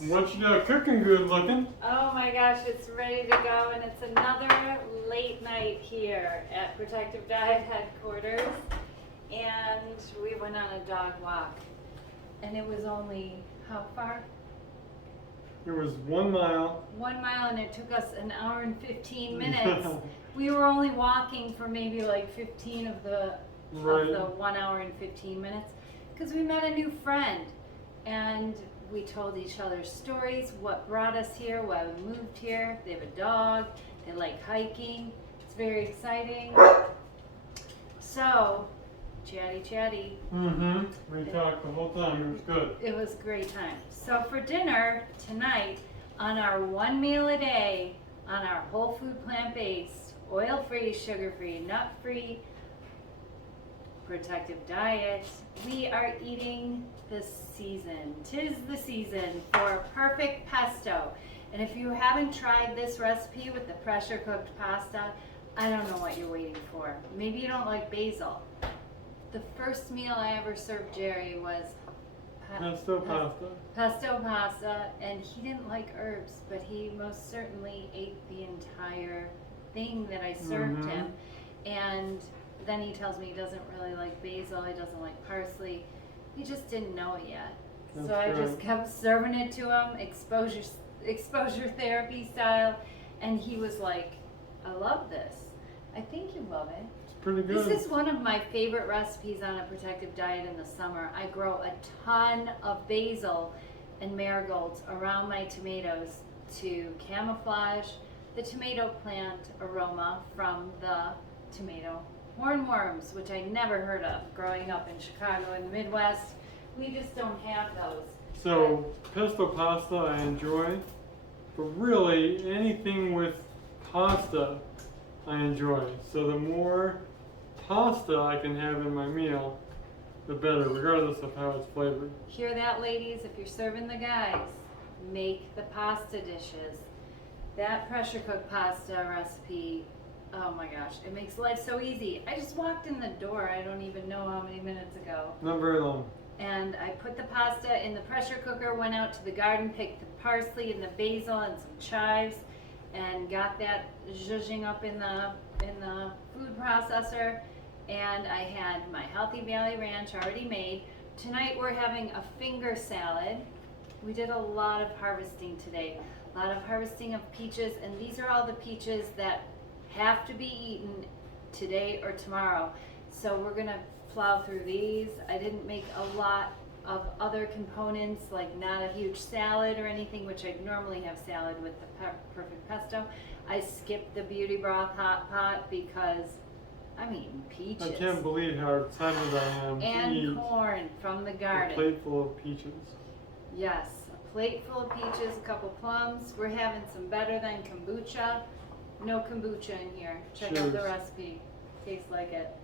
What you got cooking good looking? Oh my gosh, it's ready to go, and it's another late night here at Protective Diet headquarters. And we went on a dog walk, and it was only, how far? It was 1 mile. 1 mile, and it took us an hour and 15 minutes. We were only walking for maybe like 15 of the Right. 1 hour and 15 minutes, because we met a new friend, and we told each other stories, what brought us here, why we moved here. They have a dog, they like hiking. It's very exciting. So, chatty. Mm-hmm. We talked the whole time. It was good. It was a great time. So for dinner tonight, on our 1 meal a day, on our whole food plant-based, oil-free, sugar-free, nut-free, protective diet, we are eating this season. 'Tis the season for perfect pesto. And if you haven't tried this recipe with the pressure cooked pasta, I don't know what you're waiting for. Maybe you don't like basil. The first meal I ever served Jerry was Pesto pasta. pesto pasta, and he didn't like herbs, but he most certainly ate the entire thing that I served Mhm. him. And then he tells me he doesn't really like basil, he doesn't like parsley. He just didn't know it yet. That's So I just right. kept serving it to him, exposure therapy style, and he was like, I love this. I think you love it. It's pretty good. This is one of my favorite recipes on a protective diet in the summer. I grow a ton of basil and marigolds around my tomatoes to camouflage the tomato plant aroma from the tomato hornworms, which I never heard of growing up in Chicago in the Midwest. We just don't have those. So, pesto pasta I enjoy, but really anything with pasta I enjoy. So the more pasta I can have in my meal, the better, regardless of how it's flavored. Hear that, ladies? If you're serving the guys, make the pasta dishes. That pressure cooked pasta recipe, oh my gosh, it makes life so easy. I just walked in the door, I don't even know how many minutes ago, Not very long. and I put the pasta in the pressure cooker, went out to the garden, picked the parsley and the basil and some chives, and got that zhuzhing up in the food processor. And I had my Healthy Valley Ranch already made. Tonight we're having a finger salad. We did a lot of harvesting today, a lot of harvesting of peaches, and these are all the peaches that have to be eaten today or tomorrow. So we're gonna plow through these. I didn't make a lot of other components, like not a huge salad or anything, which I'd normally have salad with the perfect pesto. I skipped the beauty broth hot pot because, I mean, peaches. I can't believe how excited I am to And eat corn from the a garden. plate full of peaches. Yes, a plate full of peaches, a couple plums. We're having some better than kombucha. No kombucha in here. Check out the Cheers. recipe. Tastes like it.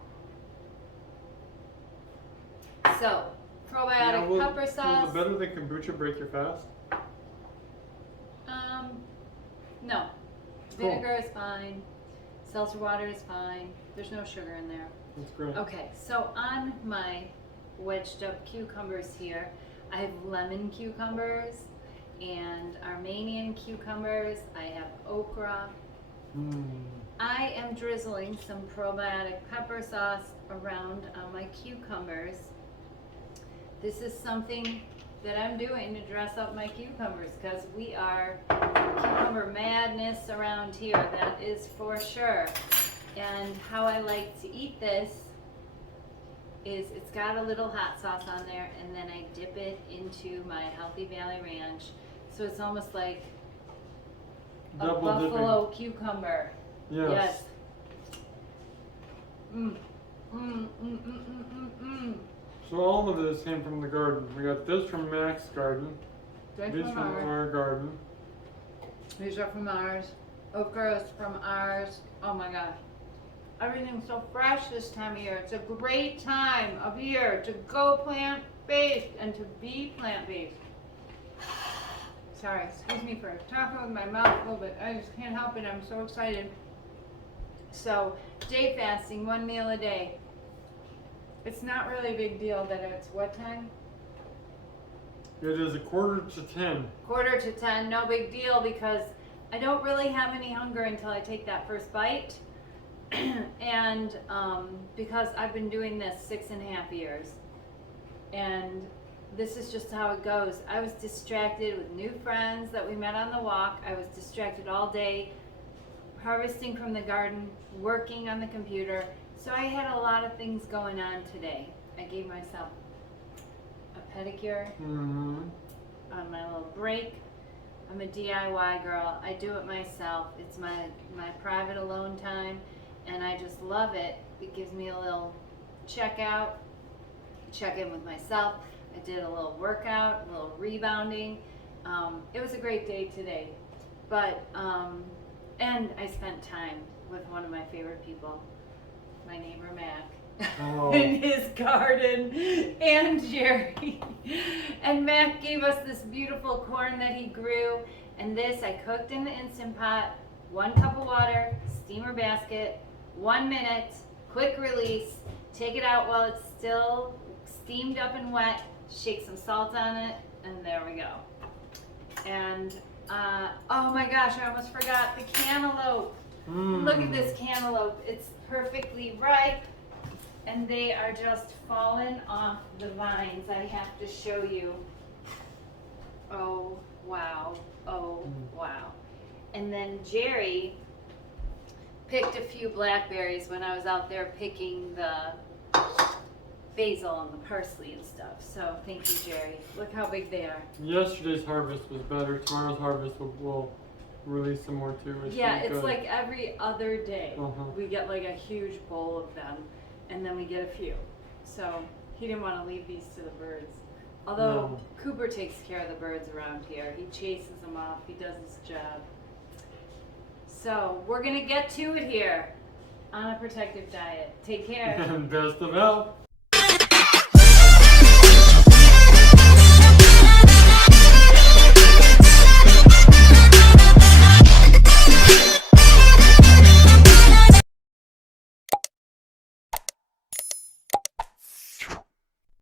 So, probiotic Will pepper sauce. the better than kombucha break your fast? No. Cool. Vinegar is fine. Seltzer water is fine. There's no sugar in there. That's great. Okay, so on my wedged up cucumbers here, I have lemon cucumbers and Armenian cucumbers. I have okra. I am drizzling some probiotic pepper sauce around on my cucumbers. This is something that I'm doing to dress up my cucumbers because we are cucumber madness around here, that is for sure. And how I like to eat this is it's got a little hot sauce on there, and then I dip it into my Healthy Valley Ranch. So it's almost like a Double buffalo cucumber. dipping. Yes. Mm. Mm, mm, mm, mm, mm, mm. So all of this came from the garden. We got this from Mac's garden. This This from from ours. our garden. These are from ours. Okra is from ours. Oh my gosh. Everything's so fresh this time of year. It's a great time of year to go plant-based and to be plant-based. Sorry, excuse me for talking with my mouth a little bit. I just can't help it. I'm so excited. So, day fasting, 1 meal a day. It's not really a big deal that it's what time? It is 9:45. Quarter to 10, no big deal because I don't really have any hunger until I take that first bite. And because I've been doing this 6.5 years. And this is just how it goes. I was distracted with new friends that we met on the walk. I was distracted all day, harvesting from the garden, working on the computer. So I had a lot of things going on today. I gave myself a pedicure on my little break. I'm a DIY girl. I do it myself. It's my private alone time, and I just love it. It gives me a little check in with myself. I did a little workout, a little rebounding. It was a great day today, but and I spent time with one of my favorite people, my neighbor Mac. Oh. In his garden, and Jerry. And Mac gave us this beautiful corn that he grew, and this I cooked in the Instant Pot, 1 cup of water, steamer basket, 1 minute, quick release, take it out while it's still steamed up and wet, shake some salt on it, and there we go. And oh my gosh, I almost forgot the cantaloupe. Look at this cantaloupe. It's perfectly ripe. And they are just falling off the vines. I have to show you. Oh, wow. Oh, wow. And then Jerry picked a few blackberries when I was out there picking the basil and the parsley and stuff. So thank you, Jerry. Look how big they are. Yesterday's harvest was better. Tomorrow's harvest will release some more too. Yeah, it's like every other day. We get like a huge bowl of them. And then we get a few. So he didn't want to leave these to the birds. Although No. Cooper takes care of the birds around here. He chases them off. He does his job. So we're going to get to it here on a protective diet. Take care. And best of health.